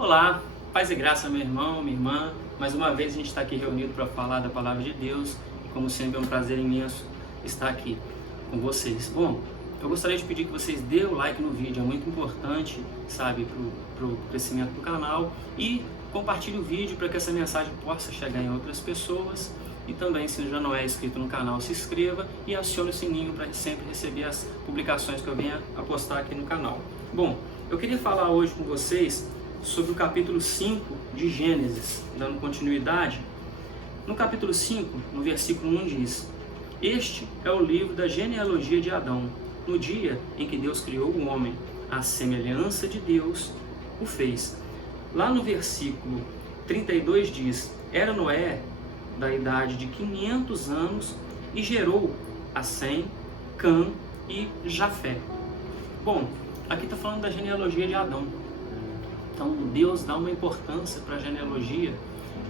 Olá, paz e graça, meu irmão, minha irmã. Mais uma vez a gente está aqui reunido para falar da Palavra de Deus. E como sempre é um prazer imenso estar aqui com vocês. Bom, eu gostaria de pedir que vocês dêem o like no vídeo, é muito importante, sabe, para o crescimento do canal. E compartilhe o vídeo para que essa mensagem possa chegar em outras pessoas. E também, se já não é inscrito no canal, se inscreva e acione o sininho para sempre receber as publicações que eu venha a postar aqui no canal. Bom, eu queria falar hoje com vocês sobre o capítulo 5 de Gênesis, dando continuidade. No capítulo 5, no versículo 1 diz: Este é o livro da genealogia de Adão. No dia em que Deus criou o homem, à semelhança de Deus o fez. Lá no versículo 32 diz: Era Noé da idade de 500 anos e gerou a Sem, Cã e Jafé. Bom, aqui está falando da genealogia de Adão. Então Deus dá uma importância para a genealogia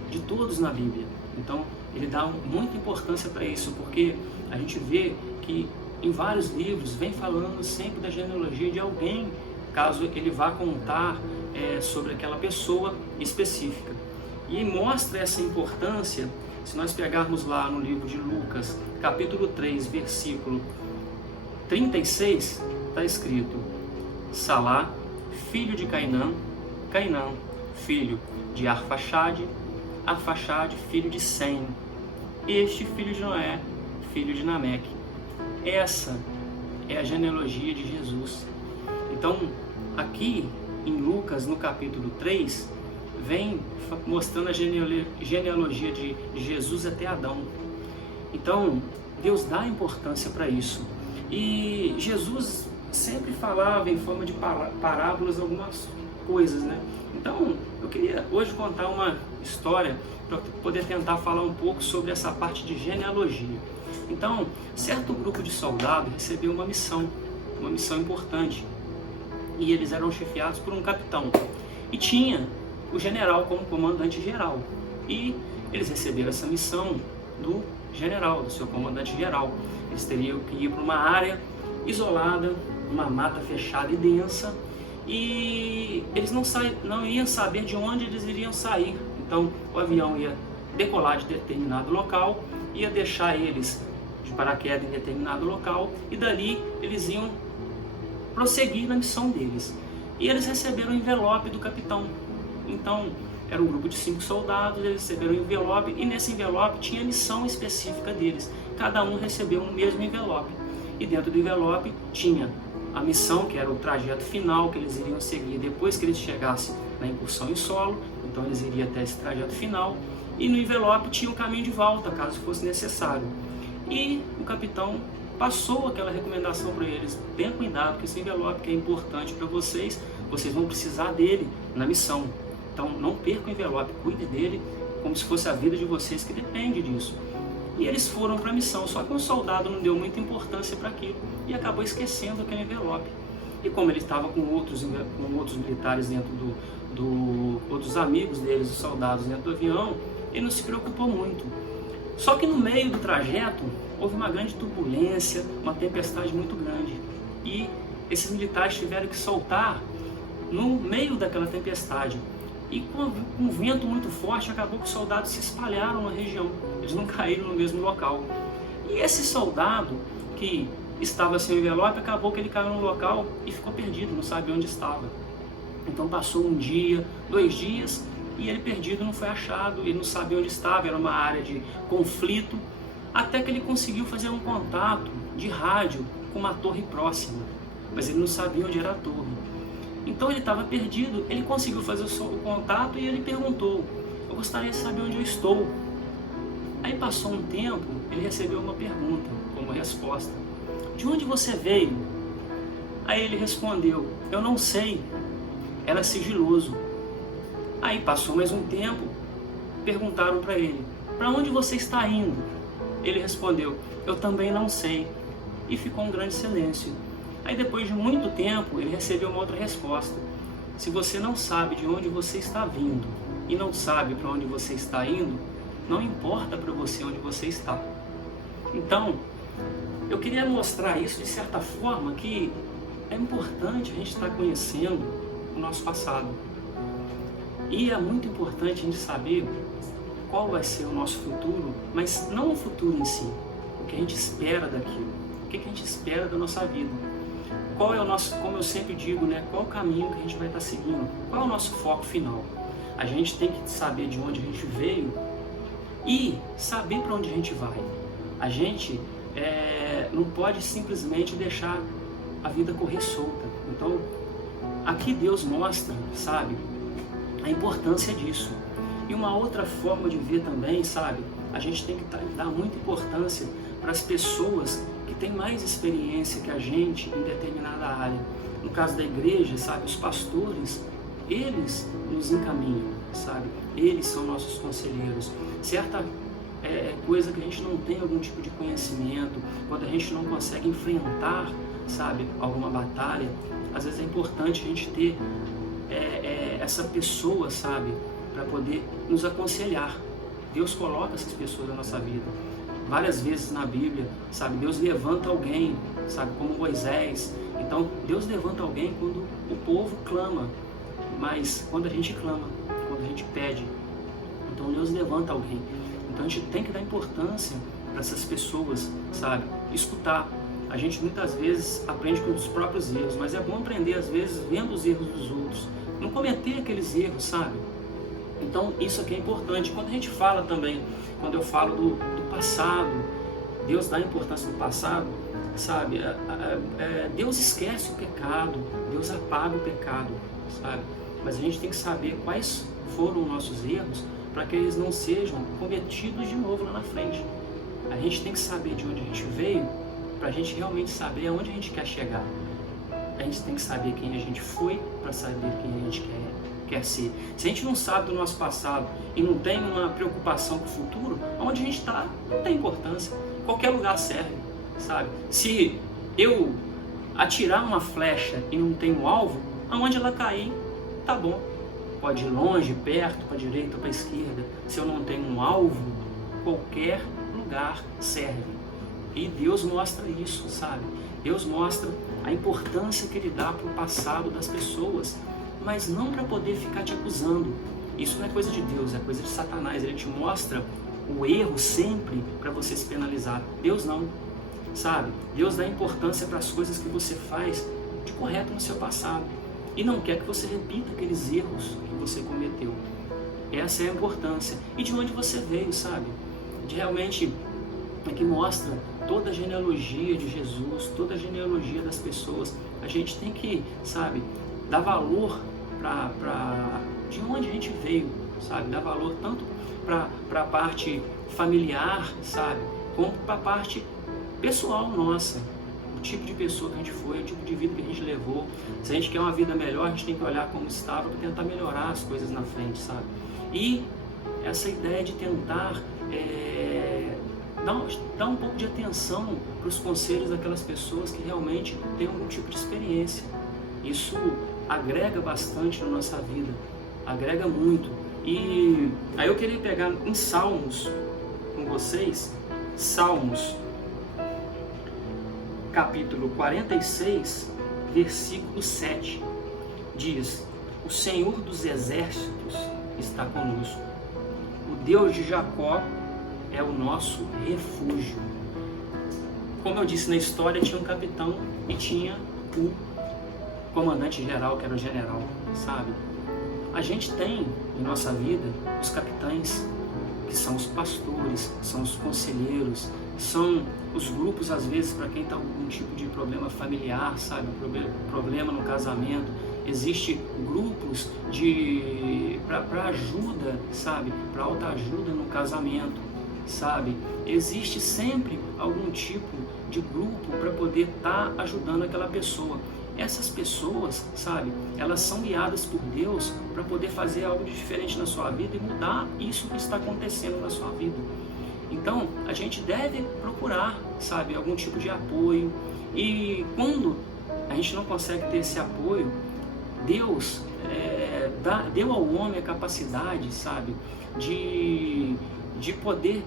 de todos na Bíblia. Então ele dá muita importância para isso, porque a gente vê que em vários livros vem falando sempre da genealogia de alguém, caso ele vá contar sobre aquela pessoa específica. E mostra essa importância, se nós pegarmos lá no livro de Lucas, capítulo 3, versículo 36, está escrito: Salá, filho de Cainã, Cainã, filho de Arfaxade, Arfaxade, filho de Sem, este filho de Noé, filho de Nameque. Essa é a genealogia de Jesus. Então, aqui em Lucas, no capítulo 3, vem mostrando a genealogia de Jesus até Adão. Então, Deus dá importância para isso. E Jesus sempre falava em forma de parábolas algumas coisas, né? Então, eu queria hoje contar uma história para poder tentar falar um pouco sobre essa parte de genealogia. Então, certo grupo de soldados recebeu uma missão importante, e eles eram chefiados por um capitão, e tinha o general como comandante geral, e eles receberam essa missão do general, do seu comandante geral. Eles teriam que ir para uma área isolada, uma mata fechada e densa, e eles não iam saber de onde eles iriam sair. Então o avião ia decolar de determinado local, ia deixar eles de paraquedas em determinado local, e dali eles iam prosseguir na missão deles. E eles receberam o envelope do capitão. Então era um grupo de 5 soldados, eles receberam o envelope, e nesse envelope tinha a missão específica deles. Cada um recebeu o mesmo envelope, e dentro do envelope tinha a missão, que era o trajeto final que eles iriam seguir depois que eles chegassem na incursão em solo. Então eles iriam até esse trajeto final, e no envelope tinha o caminho de volta, caso fosse necessário. E o capitão passou aquela recomendação para eles: tenham cuidado com esse envelope, que é importante para vocês vão precisar dele na missão. Então não percam o envelope, cuide dele como se fosse a vida de vocês que depende disso. E eles foram para a missão, só que um soldado não deu muita importância para aquilo e acabou esquecendo aquele envelope. E como ele estava com outros militares dentro outros amigos deles, os soldados dentro do avião, ele não se preocupou muito. Só que no meio do trajeto houve uma grande turbulência, uma tempestade muito grande, e esses militares tiveram que soltar no meio daquela tempestade. E com um vento muito forte, acabou que os soldados se espalharam na região, eles não caíram no mesmo local. E esse soldado que estava sem o envelope, acabou que ele caiu no local e ficou perdido, não sabe onde estava. Então passou um dia, 2 dias, e ele perdido, não foi achado, ele não sabia onde estava, era uma área de conflito, até que ele conseguiu fazer um contato de rádio com uma torre próxima, mas ele não sabia onde era a torre. Então ele estava perdido, ele conseguiu fazer o contato e ele perguntou: eu gostaria de saber onde eu estou. Aí passou um tempo, ele recebeu uma pergunta como resposta: de onde você veio? Aí ele respondeu: eu não sei, era sigiloso. Aí passou mais um tempo, perguntaram para ele: para onde você está indo? Ele respondeu: eu também não sei. E ficou um grande silêncio. Aí depois de muito tempo, ele recebeu uma outra resposta: se você não sabe de onde você está vindo e não sabe para onde você está indo, não importa para você onde você está. Então, eu queria mostrar isso de certa forma, que é importante a gente estar conhecendo o nosso passado. E é muito importante a gente saber qual vai ser o nosso futuro, mas não o futuro em si, o que a gente espera daquilo, o que a gente espera da nossa vida. Qual é o nosso, como eu sempre digo, né, qual o caminho que a gente vai estar seguindo, qual é o nosso foco final. A gente tem que saber de onde a gente veio e saber para onde a gente vai. A gente não pode simplesmente deixar a vida correr solta. Então, aqui Deus mostra, sabe, a importância disso. E uma outra forma de ver também, sabe, a gente tem que dar muita importância para as pessoas que têm mais experiência que a gente em determinada área. No caso da igreja, sabe, os pastores, eles nos encaminham, sabe, eles são nossos conselheiros. Certa coisa que a gente não tem algum tipo de conhecimento, quando a gente não consegue enfrentar, sabe, alguma batalha, às vezes é importante a gente ter essa pessoa, sabe, para poder nos aconselhar. Deus coloca essas pessoas na nossa vida. Várias vezes na Bíblia, sabe, Deus levanta alguém, sabe, como Moisés. Então, Deus levanta alguém quando o povo clama, mas quando a gente clama, quando a gente pede, então Deus levanta alguém. Então a gente tem que dar importância para essas pessoas, sabe, escutar. A gente muitas vezes aprende com os próprios erros, mas é bom aprender às vezes vendo os erros dos outros, não cometer aqueles erros, sabe? Então isso aqui é importante. Quando a gente fala também, quando eu falo do passado, Deus dá importância do passado, sabe? Deus esquece o pecado, Deus apaga o pecado, sabe? Mas a gente tem que saber quais foram os nossos erros para que eles não sejam cometidos de novo lá na frente. A gente tem que saber de onde a gente veio para a gente realmente saber aonde a gente quer chegar. A gente tem que saber quem a gente foi para saber quem a gente quer ser. Se a gente não sabe do nosso passado e não tem uma preocupação com o futuro, onde a gente está não tem importância. Qualquer lugar serve, sabe? Se eu atirar uma flecha e não tenho alvo, aonde ela cair, tá bom. Pode ir longe, perto, para a direita, para a esquerda. Se eu não tenho um alvo, qualquer lugar serve. E Deus mostra isso, sabe? Deus mostra a importância que Ele dá para o passado das pessoas, mas não para poder ficar te acusando. Isso não é coisa de Deus, é coisa de Satanás. Ele te mostra o erro sempre para você se penalizar. Deus não, sabe? Deus dá importância para as coisas que você faz de correto no seu passado e não quer que você repita aqueles erros que você cometeu. Essa é a importância. E de onde você veio, sabe? De realmente, que mostra toda a genealogia de Jesus, toda a genealogia das pessoas. A gente tem que, sabe, dar valor para de onde a gente veio, sabe? Dar valor tanto para a parte familiar, sabe? Como para a parte pessoal nossa. O tipo de pessoa que a gente foi, o tipo de vida que a gente levou. Se a gente quer uma vida melhor, a gente tem que olhar como estava para tentar melhorar as coisas na frente, sabe? E essa ideia de tentar dar um pouco de atenção para os conselhos daquelas pessoas que realmente têm algum tipo de experiência. Isso agrega bastante na nossa vida, agrega muito. E aí eu queria pegar em Salmos com vocês, Salmos capítulo 46, versículo 7, diz: o Senhor dos exércitos está conosco, o Deus de Jacó é o nosso refúgio. Como eu disse na história, tinha um capitão e tinha o comandante geral, que era o general, sabe? A gente tem em nossa vida os capitães, que são os pastores, são os conselheiros, são os grupos, às vezes, para quem está com algum tipo de problema familiar, sabe? Problema no casamento. Existem grupos para ajuda, sabe? Para autoajuda no casamento, sabe? Existe sempre algum tipo de grupo para poder estar ajudando aquela pessoa. Essas pessoas, sabe, elas são guiadas por Deus para poder fazer algo de diferente na sua vida e mudar isso que está acontecendo na sua vida. Então, a gente deve procurar, sabe, algum tipo de apoio. E quando a gente não consegue ter esse apoio, Deus deu ao homem a capacidade, sabe, de poder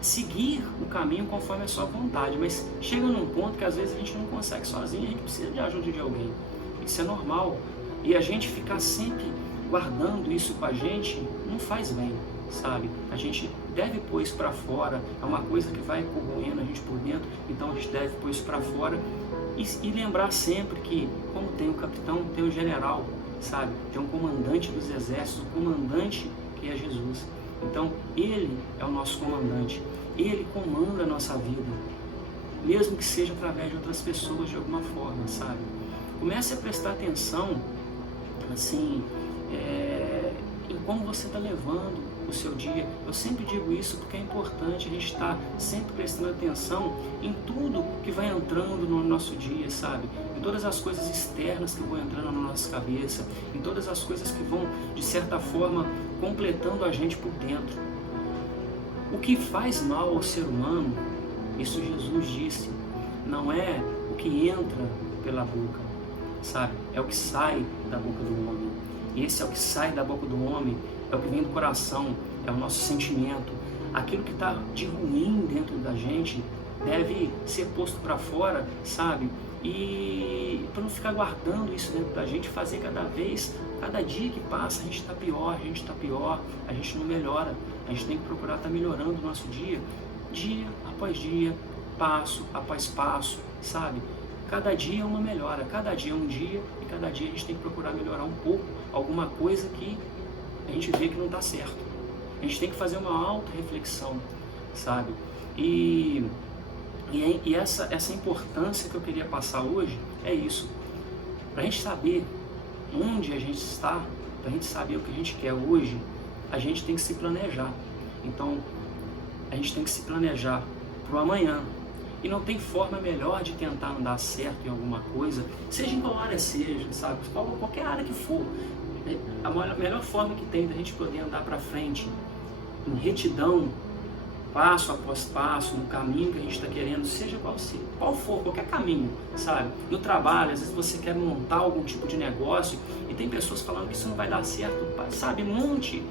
seguir o caminho conforme a sua vontade, mas chega num ponto que às vezes a gente não consegue sozinho, a gente precisa de ajuda de alguém. Isso é normal. E a gente ficar sempre guardando isso com a gente, não faz bem, sabe? A gente deve pôr isso para fora, é uma coisa que vai corroendo a gente por dentro, então a gente deve pôr isso para fora e lembrar sempre que, como tem o capitão, tem o general, sabe? Tem um comandante dos exércitos, o comandante que é Jesus. Então, ele é o nosso comandante, ele comanda a nossa vida, mesmo que seja através de outras pessoas de alguma forma, sabe? Comece a prestar atenção, assim, em como você está levando o seu dia. Eu sempre digo isso porque é importante a gente estar sempre prestando atenção em tudo que vai entrando no nosso dia, sabe? Em todas as coisas externas que vão entrando na nossa cabeça, em todas as coisas que vão, de certa forma, completando a gente por dentro. O que faz mal ao ser humano, isso Jesus disse, não é o que entra pela boca, sabe? É o que sai da boca do homem. E esse é o que sai da boca do homem, é o que vem do coração, é o nosso sentimento. Aquilo que está de ruim dentro da gente deve ser posto para fora, sabe? E para não ficar guardando isso dentro da gente, fazer cada dia que passa, a gente está pior, a gente não melhora. A gente tem que procurar estar melhorando o nosso dia após dia, passo após passo, sabe? Cada dia é uma melhora, cada dia é um dia, e cada dia a gente tem que procurar melhorar um pouco, alguma coisa que a gente vê que não está certo. A gente tem que fazer uma auto-reflexão, sabe? E essa importância que eu queria passar hoje é isso. Para a gente saber onde a gente está, para a gente saber o que a gente quer hoje, a gente tem que se planejar. Então, a gente tem que se planejar para o amanhã. E não tem forma melhor de tentar não dar certo em alguma coisa, seja em qual área seja, sabe? Qualquer área que for. A melhor forma que tem da gente poder andar para frente, em retidão, passo após passo, no caminho que a gente está querendo, seja qual for, qualquer caminho, sabe? No trabalho, às vezes você quer montar algum tipo de negócio e tem pessoas falando que isso não vai dar certo, sabe? Monte.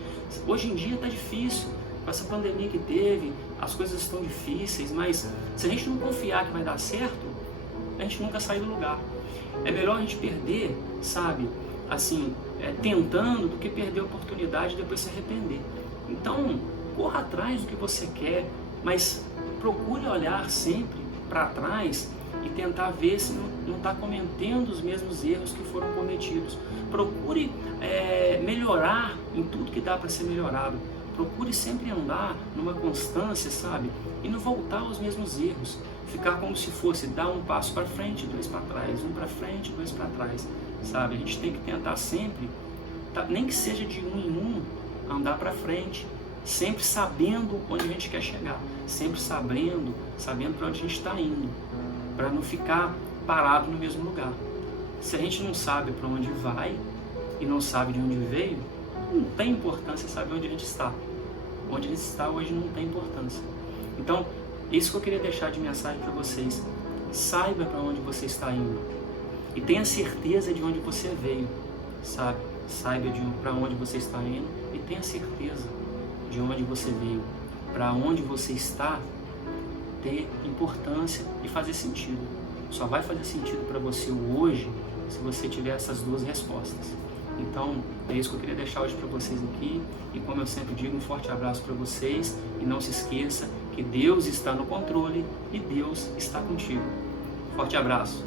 Hoje em dia está difícil. Com essa pandemia que teve, as coisas estão difíceis, mas se a gente não confiar que vai dar certo, a gente nunca sai do lugar. É melhor a gente perder, sabe, assim, tentando, do que perder a oportunidade e depois se arrepender. Então, corra atrás do que você quer, mas procure olhar sempre para trás e tentar ver se não está cometendo os mesmos erros que foram cometidos. Procure melhorar em tudo que dá para ser melhorado. Procure sempre andar numa constância, sabe? E não voltar aos mesmos erros. Ficar como se fosse dar um passo para frente, dois para trás, um para frente, dois para trás, sabe? A gente tem que tentar sempre, nem que seja de um em um, andar para frente, sempre sabendo onde a gente quer chegar, sempre sabendo para onde a gente está indo, para não ficar parado no mesmo lugar. Se a gente não sabe para onde vai e não sabe de onde veio, não tem importância saber onde a gente está. Onde a gente está hoje não tem importância. Então, isso que eu queria deixar de mensagem para vocês. Saiba para onde você está indo. E tenha certeza de onde você veio, sabe? Saiba para onde você está indo e tenha certeza de onde você veio. Para onde você está ter importância e fazer sentido. Só vai fazer sentido para você hoje se você tiver essas duas respostas. Então, é isso que eu queria deixar hoje para vocês aqui. E como eu sempre digo, um forte abraço para vocês. E não se esqueça que Deus está no controle e Deus está contigo. Forte abraço.